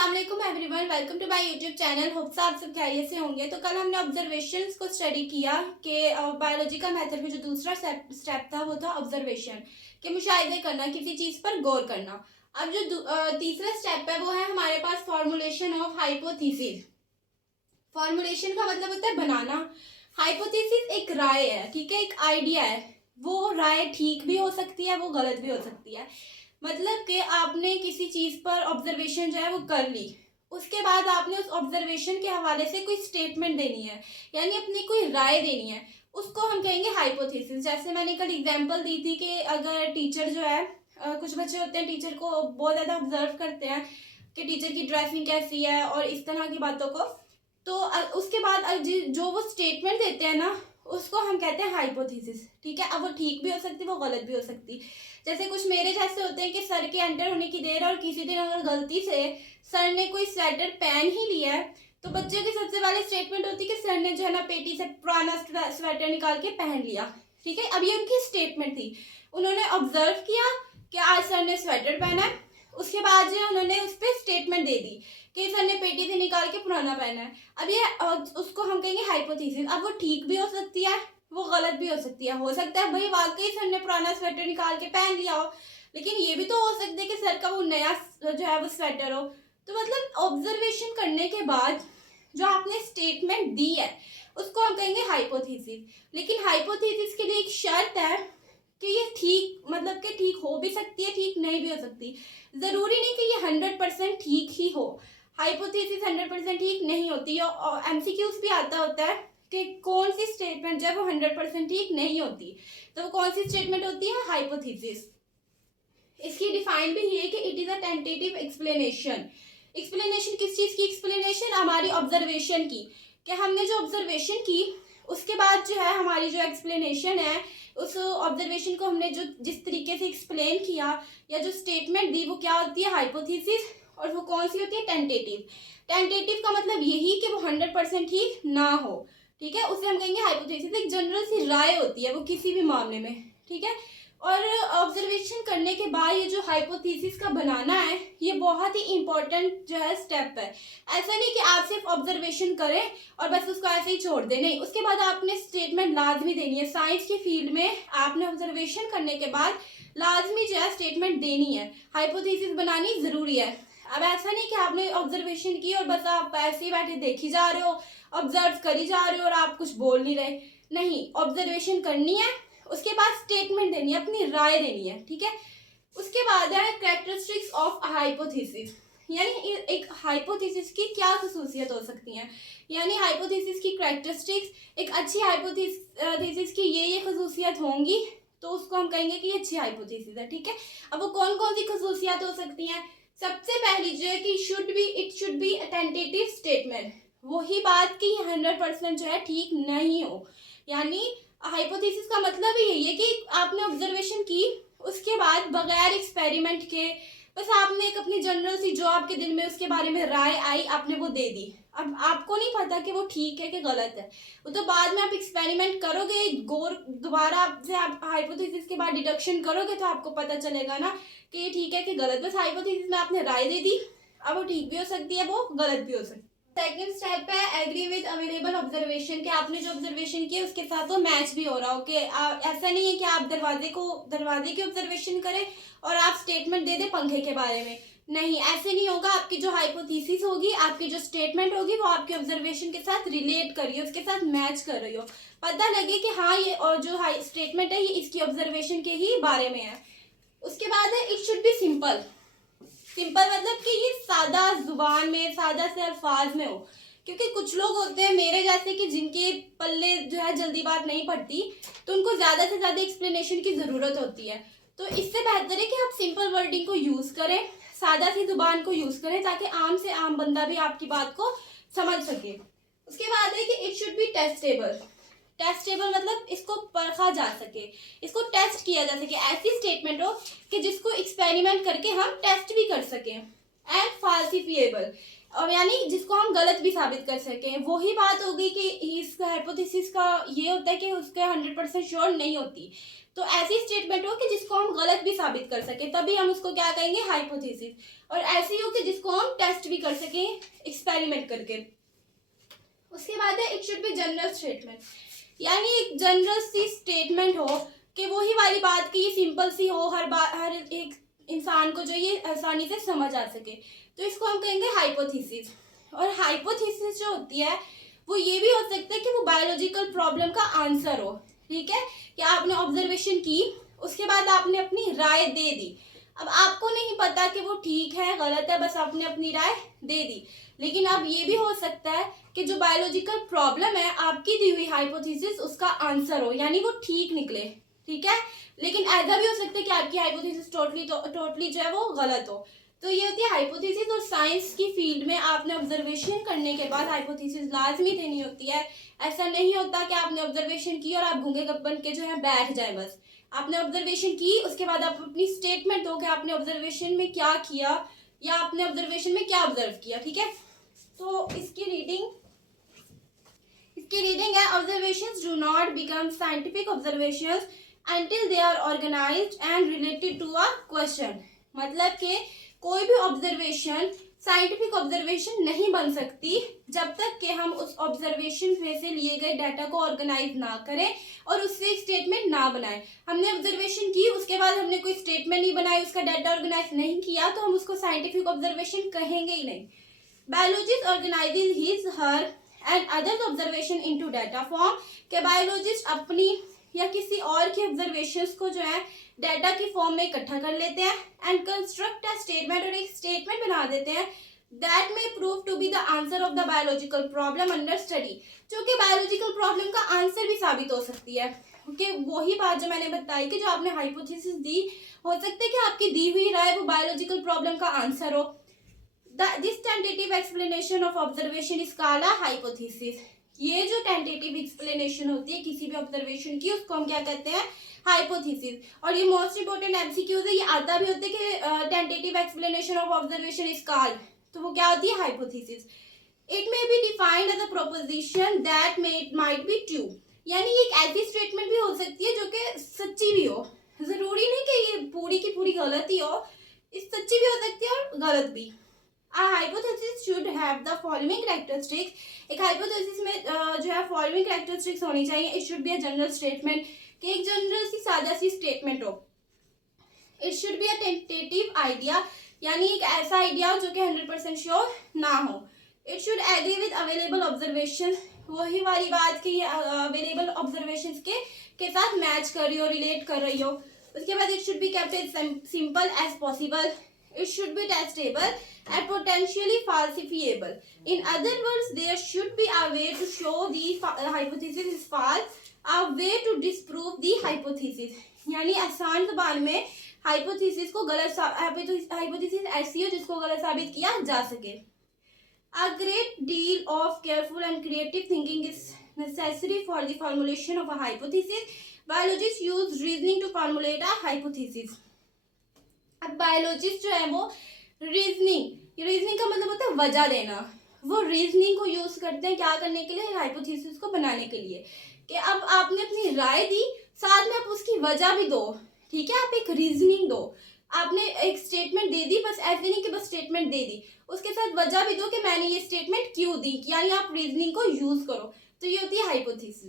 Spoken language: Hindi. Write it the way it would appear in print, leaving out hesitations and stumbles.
अस्सलाम वालेकुम everyone, welcome to my YouTube channel. Hopes आप सब खैरियत से होंगे। तो कल हमने ऑब्जर्वेशंस को स्टडी किया कि बायोलॉजिकल मेथड में जो दूसरा स्टेप था वो था ऑब्जर्वेशन, कि मुशाहिदे करना, किसी चीज़ पर गौर करना। अब जो तीसरा स्टेप है वो है हमारे पास फॉर्मुलेशन ऑफ हाइपोथेसिस। फॉर्मुलेशन का मतलब होता है बनाना। हाइपोथेसिस एक राय है, ठीक है, एक आइडिया है। वो राय ठीक भी हो सकती है, वो गलत भी हो सकती है। मतलब कि आपने किसी चीज़ पर ऑब्जर्वेशन जो है वो कर ली, उसके बाद आपने उस ऑब्जर्वेशन के हवाले से कोई स्टेटमेंट देनी है, यानी अपनी कोई राय देनी है, उसको हम कहेंगे हाइपोथेसिस। जैसे मैंने कल एग्जांपल दी थी कि अगर टीचर जो है, कुछ बच्चे होते हैं टीचर को बहुत ज़्यादा ऑब्जर्व करते हैं कि टीचर की ड्रेसिंग कैसी है और इस तरह की बातों को, तो उसके बाद जो वो स्टेटमेंट देते हैं ना, उसको हम कहते हैं हाइपोथेसिस। ठीक है, अब वो ठीक भी हो सकती है, वो गलत भी हो सकती। जैसे कुछ मेरे जैसे होते हैं कि सर के एंटर होने की देर और किसी दिन अगर गलती से सर ने कोई स्वेटर पहन ही लिया है, तो बच्चे की सबसे पहले स्टेटमेंट होती है कि सर ने जो है ना पेटी से पुराना स्वेटर निकाल के पहन लिया। ठीक है, अब ये उनकी स्टेटमेंट थी। उन्होंने ऑब्जर्व किया कि आज सर ने स्वेटर पहना है, उसके बाद जो उन्होंने उस पर स्टेटमेंट दे दी कि सर ने पेटी से निकाल के पुराना पहना है। अब ये उसको हम कहेंगे हाइपोथेसिस। अब वो ठीक भी हो सकती है, वो गलत भी हो सकती है। हो सकता है भाई वाकई सर ने पुराना स्वेटर निकाल के पहन लिया हो, लेकिन ये भी तो हो सकता है कि सर का वो नया जो है वो स्वेटर हो। तो मतलब ऑब्जर्वेशन करने के बाद जो आपने स्टेटमेंट दी है उसको हम कहेंगे हाइपोथेसिस। लेकिन हाइपोथेसिस के लिए एक शर्त है कि ये ठीक, मतलब कि ठीक हो भी सकती है, ठीक नहीं भी हो सकती। ज़रूरी नहीं कि ये 100% ठीक ही हो। हाइपोथेसिस 100% ठीक नहीं होती है, और एमसीक्यूज भी आता होता है कि कौन सी स्टेटमेंट जो है वो 100% ठीक नहीं होती। तो वो कौन सी स्टेटमेंट होती है? हाइपोथेसिस। इसकी डिफाइन भी ये है कि it is a tentative explanation. Explanation किस चीज़ की? एक्सप्लेनेशन हमारी ऑब्जर्वेशन की, कि हमने जो ऑब्जर्वेशन की उसके बाद जो है हमारी जो एक्सप्लेनेशन है, उस ऑब्जर्वेशन को हमने जो जिस तरीके से एक्सप्लेन किया या जो स्टेटमेंट दी, वो क्या होती है? हाइपोथेसिस। और वो कौन सी होती है? टेंटेटिव। टेंटेटिव का मतलब यही कि वो 100% ठीक ना हो। ठीक है, उसे हम कहेंगे हाइपोथेसिस। एक जनरल सी राय होती है वो किसी भी मामले में। ठीक है, और ऑब्जर्वेशन करने के बाद ये जो हाइपोथेसिस का बनाना है, ये बहुत ही इंपॉर्टेंट जो है स्टेप है। ऐसा नहीं कि आप सिर्फ ऑब्जर्वेशन करें और बस उसको ऐसे ही छोड़ दें, नहीं, उसके बाद आपने स्टेटमेंट लाजमी देनी है। साइंस के फील्ड में आपने ऑब्जर्वेशन करने के बाद लाजमी जो है स्टेटमेंट देनी है, हाइपोथेसिस बनानी ज़रूरी है। अब ऐसा नहीं कि आपने ऑब्जर्वेशन की और बस आप ऐसे ही बैठे देखी जा रहे हो, ऑब्जर्व करी जा रहे हो और आप कुछ बोल नहीं रहे। नहीं, ऑब्जर्वेशन करनी है, उसके बाद स्टेटमेंट देनी है, अपनी राय देनी है। ठीक है, उसके बाद है कैरेक्टरिस्टिक्स ऑफ हाइपोथेसिस, यानी एक हाइपोथेसिस की क्या खसूसियत हो सकती हैं, यानी हाइपोथेसिस की कैरेक्टरिस्टिक्स। एक अच्छी हाइपोथेसिस की ये खसूसियत होंगी, तो उसको हम कहेंगे कि ये अच्छी हाइपोथेसिस है। ठीक है, अब वो कौन कौन सी खसूसियात हो सकती हैं? सबसे पहली जो है कि it should be tentative statement. वही बात कि 100% जो है ठीक नहीं हो, यानी हाइपोथेसिस का मतलब ही यही है कि आपने ऑब्जर्वेशन की, उसके बाद बगैर एक्सपेरिमेंट के बस आपने एक अपनी जनरल सी जो आपके दिल में उसके बारे में राय आई, आपने वो दे दी। अब आपको नहीं पता कि वो ठीक है कि गलत है, वो तो बाद में आप एक्सपेरिमेंट करोगे, गौर दोबारा से आप हाइपोथेसिस के बाद डिडक्शन करोगे तो आपको पता चलेगा ना कि ये ठीक है कि गलत। बस हाइपोथेसिस में आपने राय दे दी, अब वो ठीक भी हो सकती है, वो गलत भी हो सकती है। सेकंड स्टेप है एग्री विद अवेलेबल ऑब्जर्वेशन, कि आपने जो ऑब्जर्वेशन किया उसके साथ वो मैच भी हो रहा हो। कि ऐसा नहीं है कि आप दरवाजे की ऑब्जर्वेशन करें और आप स्टेटमेंट दे दें पंखे के बारे में। नहीं, ऐसे नहीं होगा। आपकी जो हाइपोथेसिस होगी, आपकी जो स्टेटमेंट होगी, वो आपके ऑब्जर्वेशन के साथ रिलेट कर रही हो, उसके साथ मैच कर रही हो, पता लगे कि हाँ ये और जो स्टेटमेंट है ये इसकी ऑब्जर्वेशन के ही बारे में है। उसके बाद है it should be simple. Simple मतलब कि ये सादा जुबान में, सादा से अल्फाज में हो। क्योंकि कुछ लोग होते हैं मेरे जैसे कि जिनके पल्ले जो है जल्दी बात नहीं पड़ती, तो उनको ज़्यादा से ज़्यादा एक्सप्लेनेशन की ज़रूरत होती है। तो इससे बेहतर है कि आप सिंपल वर्डिंग को यूज़ करें, सादा सी जुबान को यूज़ करें, ताकि आम से आम बंदा भी आपकी बात को समझ सके। उसके बाद है कि it should be testable. Testable मतलब इसको परखा जा सके, इसको टेस्ट किया जा सके। ऐसी स्टेटमेंट हो कि जिसको एक्सपेरिमेंट करके हम टेस्ट भी कर सकें। एंड फाल्सिफिएबल, और यानी जिसको हम गलत भी साबित कर सकें। वही बात हो गई कि इस हाइपोथेसिस का ये होता है कि उसके 100% श्योर नहीं होती। तो ऐसी स्टेटमेंट हो कि जिसको हम गलत भी साबित कर सके, तभी हम उसको क्या कहेंगे, हाइपोथेसिस। और ऐसी हो कि जिसको हम टेस्ट भी कर सकें एक्सपेरिमेंट करके। उसके बाद है it should be general statement, यानी एक जनरल सी स्टेटमेंट हो कि वही वाली बात की ये सिंपल सी हो, हर एक इंसान को जो ये आसानी से समझ आ सके, तो इसको हम कहेंगे हाइपोथेसिस। और हाइपोथेसिस जो होती है वो ये भी हो सकता है कि वो बायोलॉजिकल प्रॉब्लम का आंसर हो। ठीक है, कि आपने ऑब्जर्वेशन की, उसके बाद आपने अपनी राय दे दी। अब आपको नहीं पता कि वो ठीक है गलत है, बस आपने अपनी राय दे दी। लेकिन अब ये भी हो सकता है कि जो बायोलॉजिकल प्रॉब्लम है आपकी दी हुई हाइपोथेसिस उसका आंसर हो, यानी वो ठीक निकले। ठीक है, लेकिन ऐसा भी हो सकता है कि आपकी हाइपोथेसिस टोटली जो है वो गलत हो। तो ये होती है हाइपोथेसिस। और साइंस की फील्ड में आपने ऑब्जर्वेशन करने के बाद हाइपोथेसिस लाजमी देनी होती है। ऐसा नहीं होता कि आपने ऑब्जर्वेशन की और आप गूंगे बन के जो है बैठ जाए। बस आपने ऑब्जर्वेशन की, उसके बाद आप अपनी स्टेटमेंट दो कि आपने ऑब्जर्वेशन में क्या किया या आपने ऑब्जर्वेशन में क्या ऑब्जर्व किया। ठीक है, तो इसकी रीडिंग है observations do not become scientific observations until they are organized and related to a question। मतलब कि कोई भी ऑब्जर्वेशन साइंटिफिक ऑब्जर्वेशन नहीं बन सकती जब तक कि हम उस ऑब्जर्वेशन में से लिए गए डाटा को ऑर्गेनाइज ना करें और उससे एक स्टेटमेंट ना बनाएं। हमने ऑब्जर्वेशन की, उसके बाद हमने कोई स्टेटमेंट नहीं बनाई, उसका डाटा ऑर्गेनाइज नहीं किया, तो हम उसको साइंटिफिक ऑब्जर्वेशन कहेंगे ही नहीं। Biologist organises his her and others observation into data form, के बायोलॉजिस्ट अपनी या किसी और की ऑब्जर्वेशंस को जो है डाटा की फॉर्म में इकट्ठा कर लेते हैं एंड कंस्ट्रक्ट अ स्टेटमेंट, और एक स्टेटमेंट बना देते हैं that may prove to be the answer of the biological problem under study, जो कि बायोलॉजिकल प्रॉब्लम का आंसर भी साबित हो सकती है। क्योंकि वही बात जो मैंने बताई कि जो आपने हाइपोथेसिस दी, हो सकता है कि आपकी दी हुई राय वो बायोलॉजिकल प्रॉब्लम का आंसर हो। This tentative explanation of observation is called a hypothesis. ये जो टेंटेटिव एक्सप्लेनेशन होती है किसी भी ऑब्जर्वेशन की, उसको हम क्या कहते हैं, हाइपोथेसिस। और ये मोस्ट इंपोर्टेंट एमसीक्यूज है, ये आता भी होता है कि tentative explanation of observation is called, तो वो क्या होती है, hypothesis. It may be defined as a proposition that might be true, यानी एक ऐसी स्टेटमेंट भी हो सकती है जो कि सच्ची भी हो। जरूरी नहीं कि ये पूरी की पूरी गलत ही हो, इस सच्ची भी हो सकती है और गलत भी। A hypothesis should have the following characteristics। एक hypothesis में जो है following characteristics होनी चाहिए। It should be a general statement, कि एक जनरल सी सादा सी स्टेटमेंट हो। It should be a tentative idea, यानी एक ऐसा आइडिया हो जो कि 100% श्योर ना हो। It should agree with available observations, वही वाली बात कि अवेलेबल ऑब्जर्वेशंस के साथ मैच कर रही हो, रिलेट कर रही हो। उसके बाद it should be kept as simple as possible। It should be testable and potentially falsifiable। In other words, there should be a way to show the hypothesis is false, a way to disprove the hypothesis। यानी आसान ज़बान में हाइपोथेसिस को गलत हाइपोथेसिस ऐसी हो जिसको गलत साबित किया जा सके। A great deal of careful and creative thinking is necessary for the formulation of a hypothesis। Biologists use reasoning to formulate a hypothesis। अब बायोलॉजिस्ट जो है वो रीजनिंग का मतलब होता है वजह देना। वो रीजनिंग को यूज करते हैं क्या करने के लिए, हाइपोथेसिस को बनाने के लिए। कि अब आपने अपनी राय दी, साथ में आप उसकी वजह भी दो। ठीक है, आप एक रीजनिंग दो। आपने एक स्टेटमेंट दे दी, बस ऐसे नहीं कि बस स्टेटमेंट दे दी, उसके साथ वजह भी दो कि मैंने ये स्टेटमेंट क्यों दी, यानी आप रीजनिंग को यूज करो। तो ये होती है हाइपोथेसिस।